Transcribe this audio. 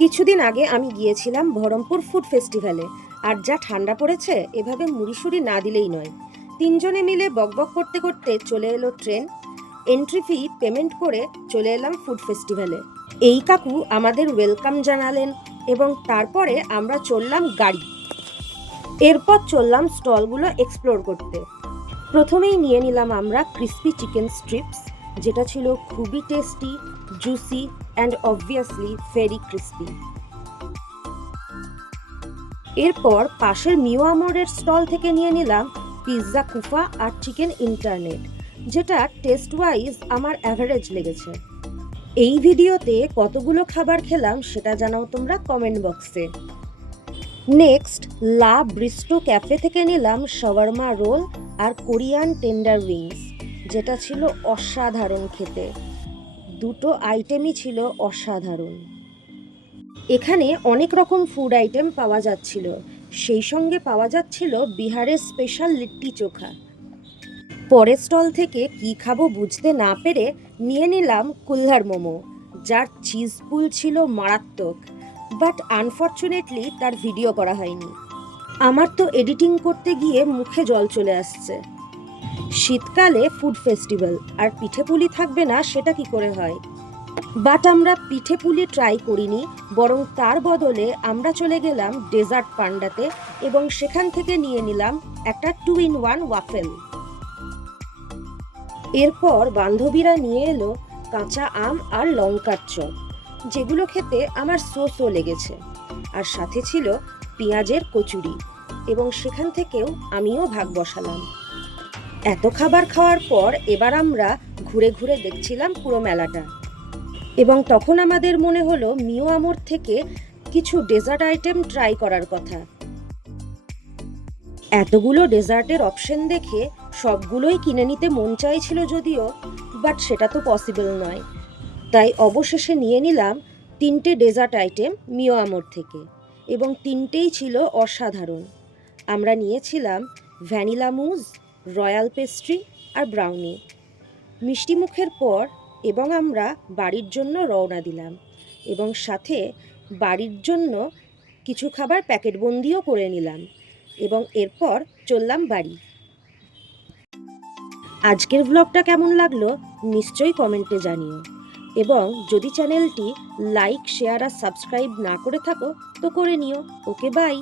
কিছুদিন আগে আমি গিয়েছিলাম বহরমপুর ফুড ফেস্টিভ্যালে, আর যা ঠান্ডা পড়েছে, এভাবে মুড়িসুড়ি না দিলেই নয়। তিনজনে মিলে বকবক করতে করতে চলে এলো ট্রেন। এন্ট্রি ফি পেমেন্ট করে চলে এলাম ফুড ফেস্টিভ্যালে। এই কাকু আমাদের ওয়েলকাম জানালেন এবং তারপরে আমরা চললাম গাড়ি। এরপর চললাম স্টলগুলো এক্সপ্লোর করতে। প্রথমেই নিয়ে নিলাম আমরা ক্রিস্পি চিকেন স্ট্রিপস, যেটা ছিল খুবই tasty, juicy and obviously very crispy. এরপর পাশের মিও আমরের স্টল থেকে নিয়ে নিলাম পিৎজা কুফা আর চিকেন ইন্টারনেট, যেটা টেস্ট ওয়াইজ আমার অ্যাভারেজ লেগেছে। এই ভিডিওতে কতগুলো খাবার খেলাম সেটা জানাও তোমরা কমেন্ট বক্সে। নেক্সট লা ব্রিস্টো ক্যাফে থেকে নিলাম শাওয়ারমা রোল আর কোরিয়ান টেন্ডার উইংস, যেটা ছিল অসাধারণ খেতে। দুটো আইটেমই ছিল অসাধারণ। এখানে অনেক রকম ফুড আইটেম পাওয়া যাচ্ছিল, সেই সঙ্গে পাওয়া যাচ্ছিল বিহারের স্পেশাল লিট্টি চোখা। পরের স্টল থেকে কি খাবো বুঝতে না পেরে নিয়ে নিলাম কুল্হার মোমো, যার চিজ পুল ছিল মারাত্মক, বাট আনফর্চুনেটলি তার ভিডিও করা হয়নি। আমার তো এডিটিং করতে গিয়ে মুখে জল চলে আসছে। শীতকালে ফুড ফেস্টিভ্যাল আর পিঠেপুলি থাকবে না সেটা কি করে হয়? বাট আমরা পিঠেপুলি ট্রাই করিনি, বরং তার বদলে আমরা চলে গেলাম ডেজার্ট পান্ডাতে এবং সেখান থেকে নিয়ে নিলাম একটা 2-in-1 ওয়াফেল। এরপর বান্ধবীরা নিয়ে এলো কাঁচা আম আর লঙ্কার চপ, যেগুলো খেতে আমার সো লেগেছে, আর সাথে ছিল পেঁয়াজের কচুরি, এবং সেখান থেকেও আমিও ভাগ বসালাম। এত খাবার খাওয়ার পর এবার আমরা ঘুরে ঘুরে দেখছিলাম পুরো মেলাটা, এবং তখন আমাদের মনে হলো মিও আমর থেকে কিছু ডেজার্ট আইটেম ট্রাই করার কথা। এতগুলো ডেজার্টের অপশন দেখে সবগুলোই কিনে নিতে মন চাইছিল যদিও, বাট সেটা তো পসিবল নয়। তাই অবশেষে নিয়ে নিলাম 3টে ডেজার্ট আইটেম মিও আমর থেকে, এবং 3টেই ছিল অসাধারণ। আমরা নিয়েছিলাম ভ্যানিলা মুজ, রয়্যাল পেস্ট্রি আর ব্রাউনি। মিষ্টি মুখের পর এবং আমরা বাড়ির জন্য রওনা দিলাম, এবং সাথে বাড়ির জন্য কিছু খাবার প্যাকেটবন্দিও করে নিলাম, এবং এরপর চললাম বাড়ি। আজকের ব্লগটা কেমন লাগলো নিশ্চয়ই কমেন্টে জানিও, এবং যদি চ্যানেলটি লাইক, শেয়ার আর সাবস্ক্রাইব না করে থাকো তো করে নিও। ওকে, বাই।